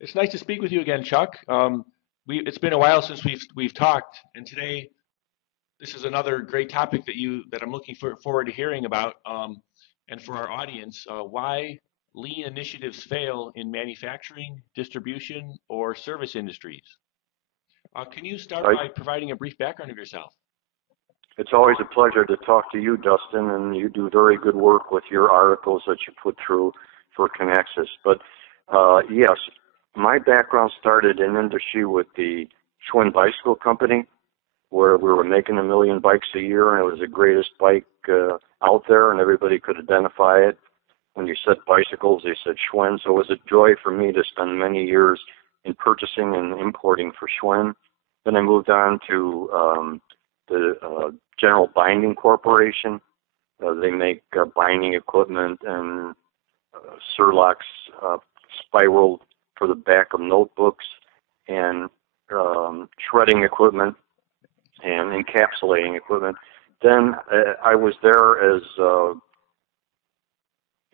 It's nice to speak with you again, Chuck. It's been a while since we've talked, and today this is another great topic that I'm looking forward to hearing about. And for our audience, why lean initiatives fail in manufacturing, distribution, or service industries. Can you start I, by providing a brief background of yourself? it's always a pleasure to talk to you, Dustin, and you do very good work with your articles that you put through for Connexus. But yes, my background started in industry with the Schwinn Bicycle Company, where we were making 1 million bikes a year, and it was the greatest bike out there, and everybody could identify it. When you said bicycles, they said Schwinn. So it was a joy for me to spend many years in purchasing and importing for Schwinn. Then I moved on to the General Binding Corporation. They make binding equipment and Surlocks spiral for the back of notebooks and shredding equipment and encapsulating equipment. Then I was there as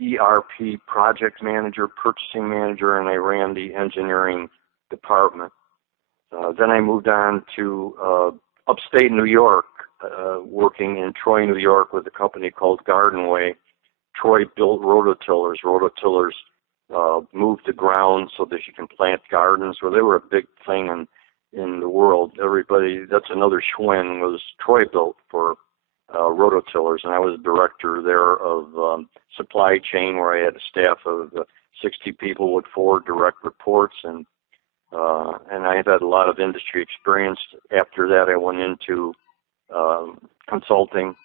ERP project manager, purchasing manager, and I ran the engineering department. Then I moved on to upstate New York, working in Troy, New York with a company called Gardenway. Troy built rototillers. Rototillers moved the ground so that you can plant gardens. Well, they were a big thing in the world. Everybody, that's another Schwinn, was Troy built for rototillers, and I was director there of supply chain, where I had a staff of 60 people with 4 direct reports, and I have had a lot of industry experience. After that, I went into consulting,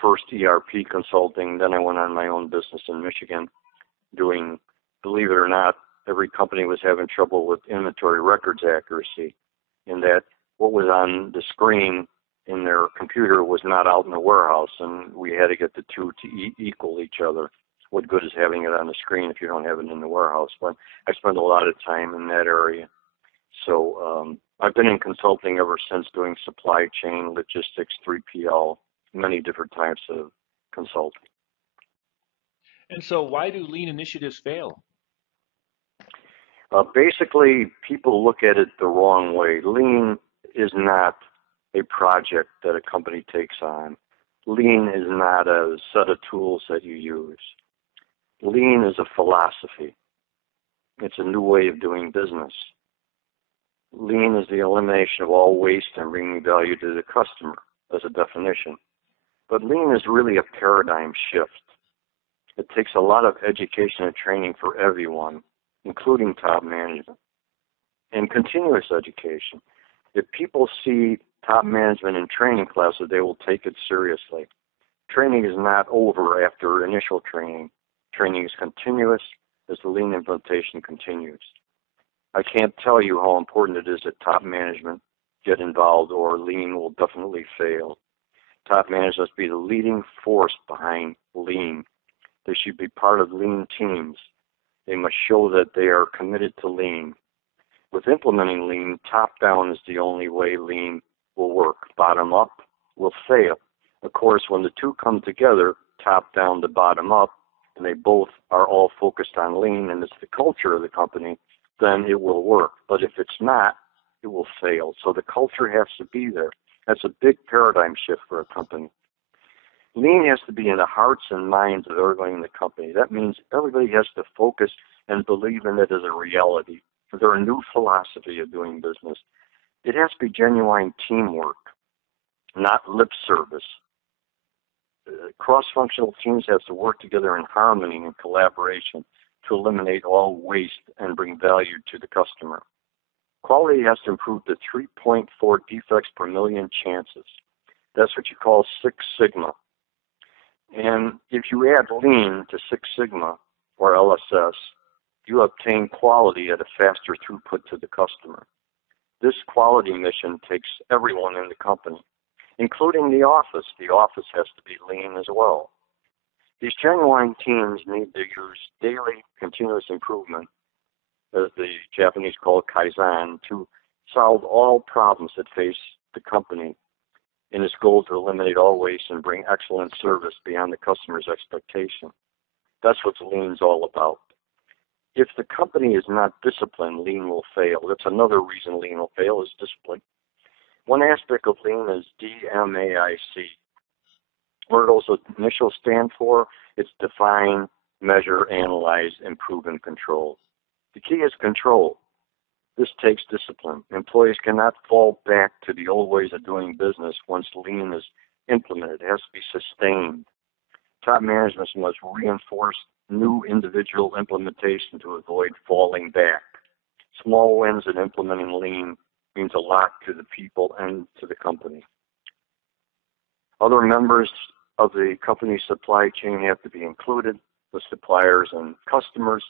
first ERP consulting, then I went on my own business in Michigan doing, believe it or not, every company was having trouble with inventory records accuracy, in that what was on the screen in their computer was not out in the warehouse, and we had to get the two to equal each other. What good is having it on the screen if you don't have it in the warehouse? But I spent a lot of time in that area. So I've been in consulting ever since, doing supply chain, logistics, 3PL, many different types of consulting. And so, why do lean initiatives fail? Basically, people look at it the wrong way. Lean is not a project that a company takes on. Lean is not a set of tools that you use. Lean is a philosophy. It's a new way of doing business. Lean is the elimination of all waste and bringing value to the customer as a definition. But lean is really a paradigm shift. It takes a lot of education and training for everyone, including top management, and continuous education. If people see top management in training classes, they will take it seriously. Training is not over after initial training. Training is continuous as the lean implementation continues. I can't tell you how important it is that top management get involved, or lean will definitely fail. Top managers must be the leading force behind lean. They should be part of lean teams. They must show that they are committed to lean. With implementing lean, top-down is the only way lean will work. Bottom-up will fail. Of course, when the two come together, top-down to bottom-up, and they both are all focused on lean, and it's the culture of the company, then it will work. But if it's not, it will fail. So the culture has to be there. That's a big paradigm shift for a company. Lean has to be in the hearts and minds of everybody in the company. That means everybody has to focus and believe in it as a reality. They're a new philosophy of doing business. It has to be genuine teamwork, not lip service. Cross-functional teams have to work together in harmony and collaboration to eliminate all waste and bring value to the customer. Quality has to improve to 3.4 defects per million chances. That's what you call Six Sigma. And if you add lean to Six Sigma, or LSS, you obtain quality at a faster throughput to the customer. This quality mission takes everyone in the company, including the office. The office has to be lean as well. These genuine teams need to use daily continuous improvement, as the Japanese call it Kaizen, to solve all problems that face the company in its goal to eliminate all waste and bring excellent service beyond the customer's expectation. That's what lean is all about. If the company is not disciplined, lean will fail. That's another reason lean will fail is discipline. One aspect of lean is DMAIC. What it also initials stand for, it's define, measure, analyze, improve, and control. The key is control. This takes discipline. Employees cannot fall back to the old ways of doing business once lean is implemented. It has to be sustained. Top management must reinforce new individual implementation to avoid falling back. Small wins in implementing lean means a lot to the people and to the company. Other members of the company's supply chain have to be included. The suppliers and customers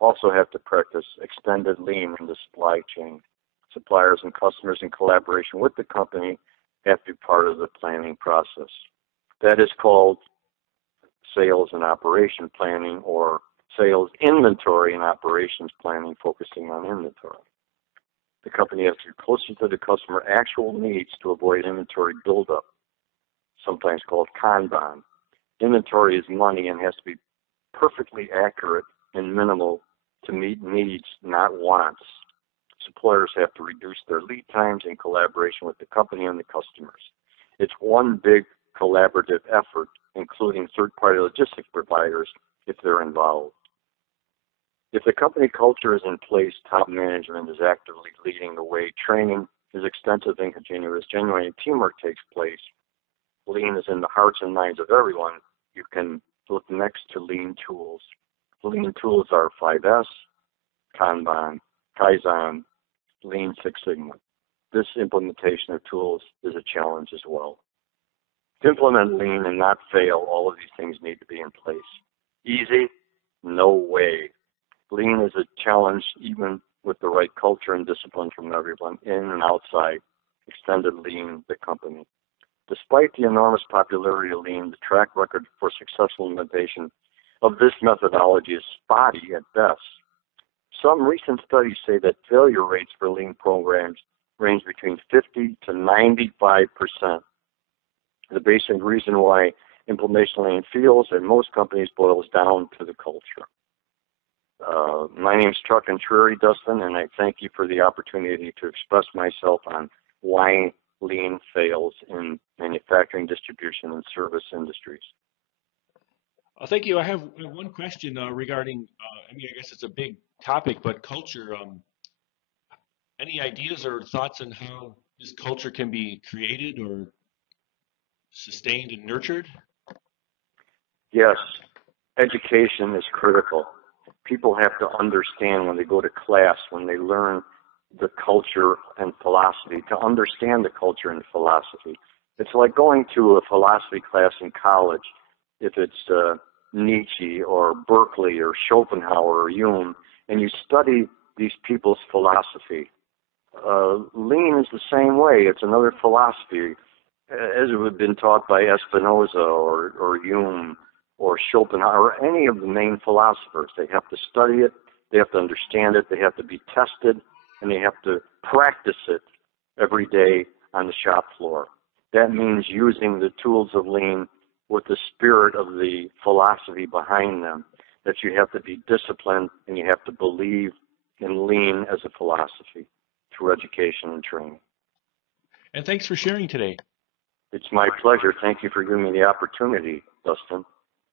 also have to practice extended lean in the supply chain. Suppliers and customers in collaboration with the company have to be part of the planning process. That is called sales and operation planning, or sales inventory and operations planning, focusing on inventory. The company has to be closer to the customer actual needs to avoid inventory buildup, sometimes called Kanban. Inventory is money and has to be perfectly accurate and minimal to meet needs, not wants. Suppliers have to reduce their lead times in collaboration with the company and the customers. It's one big collaborative effort, including third-party logistics providers if they're involved. If the company culture is in place, top management is actively leading the way, training is extensive and continuous, genuine teamwork takes place, lean is in the hearts and minds of everyone, you can look next to lean tools. Lean tools are 5S, Kanban, Kaizen, Lean Six Sigma. This implementation of tools is a challenge as well. To implement lean and not fail, all of these things need to be in place. Easy? No way. Lean is a challenge even with the right culture and discipline from everyone, in and outside, extended lean the company. Despite the enormous popularity of lean, the track record for successful implementation of this methodology is spotty at best. Some recent studies say that failure rates for lean programs range between 50 to 95%. The basic reason why implementation of lean fails in most companies boils down to the culture. My name is Chuck Contrary, Dustin, and I thank you for the opportunity to express myself on why lean fails in manufacturing, distribution, and service industries. Thank you. I have one question regarding, I guess it's a big topic, but culture. Any ideas or thoughts on how this culture can be created or sustained and nurtured? Yes, education is critical. People have to understand when they go to class, when they learn the culture and philosophy, to understand the culture and philosophy. It's like going to a philosophy class in college, if it's Nietzsche or Berkeley or Schopenhauer or Jung, and you study these people's philosophy. Lean is the same way. It's another philosophy, as it would have been taught by Spinoza or Jung or Schopenhauer, or any of the main philosophers. They have to study it, they have to understand it, they have to be tested, and they have to practice it every day on the shop floor. That means using the tools of lean with the spirit of the philosophy behind them, that you have to be disciplined and you have to believe in lean as a philosophy through education and training. And thanks for sharing today. It's my pleasure. Thank you for giving me the opportunity, Dustin.